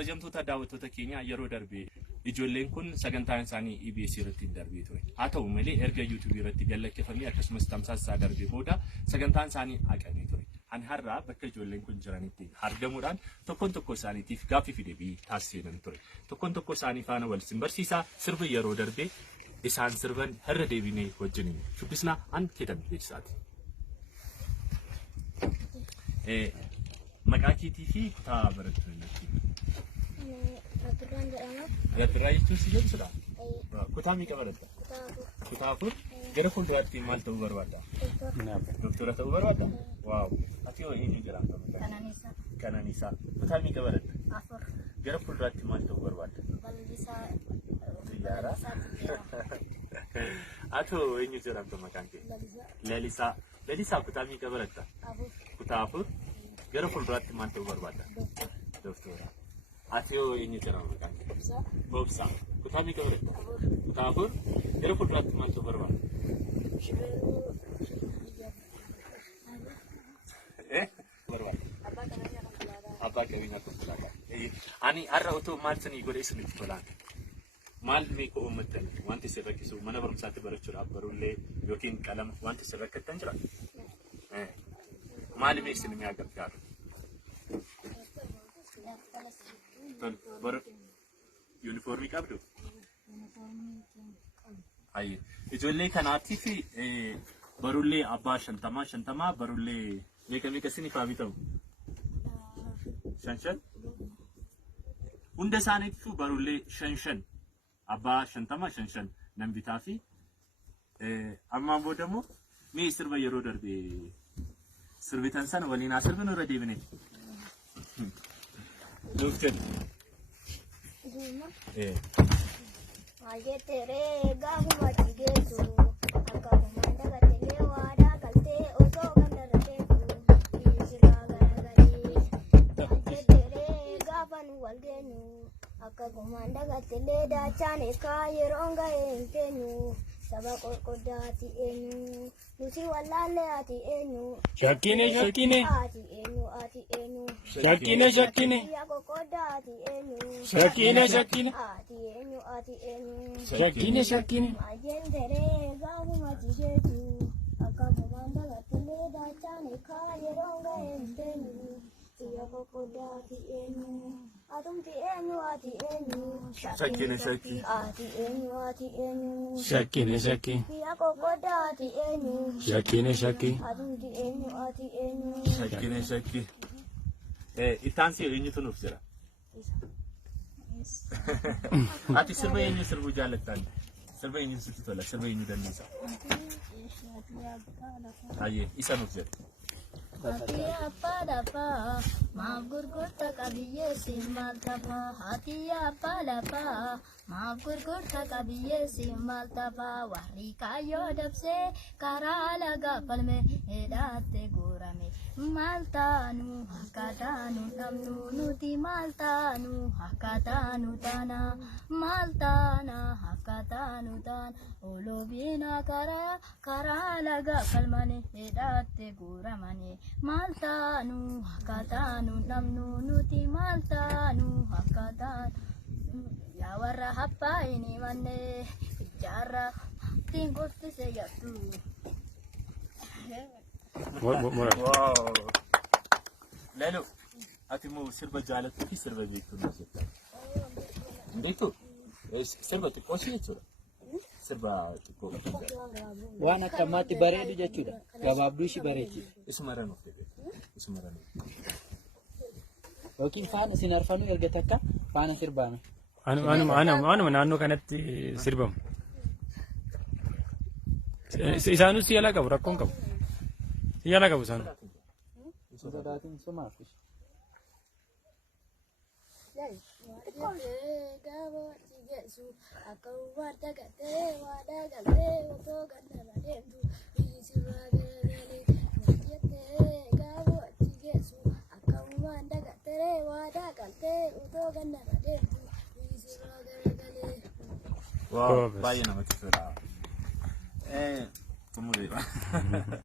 Hojjamtoota daawwattoota keenya yeroo darbe ijoolleen kun sagantaan isaanii EBS irratti darbee ture. Haa ta'u malee erga YouTube irratti galakkifamee akkasumas tamsaasa darbee booda sagantaan isaanii haqamee ture. Ani har'a bakka ijoolleen kun jiranitti argamuudhaan tokkoon tokko isaaniitiif gaaffii fi deebii taasisan ture. Tokkoon tokko isaanii faana wal simbarsiisaa sirba yeroo darbee isaan sirban har'a deebinee wajjiniin shubbisnaa an keetan beeksisaati. Maqaa keetii fi kutaa barattuu Gabbiraa jechuun si jedhudha. Kutaa meeqa baratta? Kutaa afur. Gara fuulduraatti maal ta'uu barbaadda? Doktora ta'uu barbaadda? Waaw. Ati hoo eenyu jedhamta? Qananiisaa. Kutaa meeqa baratta? Afur. Gara fuulduraatti maal ta'uu barbaadda? Balalisaa. Xiyyaara. Ati hoo eenyu jedhamta maqaan kee? Lalisaa. Lalisaa kutaa meeqa baratta? Afur. Kutaa afur. Gara fuulduraatti maal ta'uu barbaadda? Doktora. Ati hoo eenyu jedhama maqaan kee? Bobsaa. Kutaa meeqa baratta? Kutaa afur. Gara fuulduraatti maal ta'uu barbaadda? Abbaa qabeenyaa konkolaataa. Ani har'a otoo maal sanii godhee isinitti tolaan. Maal meeqa uummattanii wanti isin rakkisu mana barumsaatti barachuudhaaf barullee yookiin qalama wanti isin rakkattan jira? Maali mee isin mi'a gargaaru? Uniformii qabdu? Ayye. Ijoollee kanaatiif barullee abbaa 50 barullee meeqa isiniif haa bitamu? 5 hunda isaaniitiif barullee 5 abbaa 50 5 nan bitaa fi ammaan booda immoo mee sirba yeroo darbe sirbitan sana waliin asirbinu irra deebine. Doktor. Ajetere gaafuma tigeetu akka humanda gatee waadaa galtee osoo ganda rateetu isiraa garagalee. Ajetere gaafan walgeenu akka humanda gatee daachaan eekaa yeroon gahee hin teenyu saba qorqoddaati eenyu nuti wallaalle ati eenyu. Shakkine. Ati eenyu. Shakkine. Yaa qorqoddaati eenyu. Shakkine. Ati eenyu. Shakkine. Ajetere gaafuma tigeetu akka humanda gatee daachaan eekaa yeroon gahee hin teenyu yaa qorqoddaati eenyu. Atumti eenyu. Shakkine. Ati eenyu. Shakkine. Yaa qorqoddaati eenyu. Shakkine. Atumti eenyu. Shakkine. Ittaansi eenyutu nuuf jira? Ati sirba eenyu sirbuu jaallattan? Sirba eenyu sitti tola? Sirba eenyu dandeessa? Ayye, isa nuuf jira. Hati apa dapat, maaf gurgurta kabiye simal tapa. Hati apa dapat, maaf gurgurta kabiye simal tapa. Wahri kayo dabse karala gapalme edate gurame. Maltanu hakatanu namnu nuti maltanu hakatanu tana. Maltana hakatanu tan olobina karala gapalmane edate guramane. Maltanu hakatanu namnu nuti maltanu hakatanu ya warra happa ini manne jara tinggotti seyatu. Wow. Lelo, ati mo sirba jaallattu fi sirba beektu nuuf jettan. Beektu? Sirba xiqqoo si jechuudha. Sirba xiqqoo Waan akkamaatti bareedu jechuudha. Gabaabduu ishii bareechiti. isuma irra nuuf jedhe. Yookiin faana isin arfanuu erga takka faana sirbaame. Anuma naannoo kanatti sirbamu. Isaanus siyaala qabu rakkoon qabu. Siyaala qabu isaan. Sodaatiin sumaaf. Akka warda gatee waadaa galtee otoo ganna radeemtu isiraa garagalee. Hojjetee gaafoo achi geessu akka warda gatee waadaa galtee otoo ganna radeemtu isiraa garagalee. Wow, baay'ee namatti tola. Xumureedha.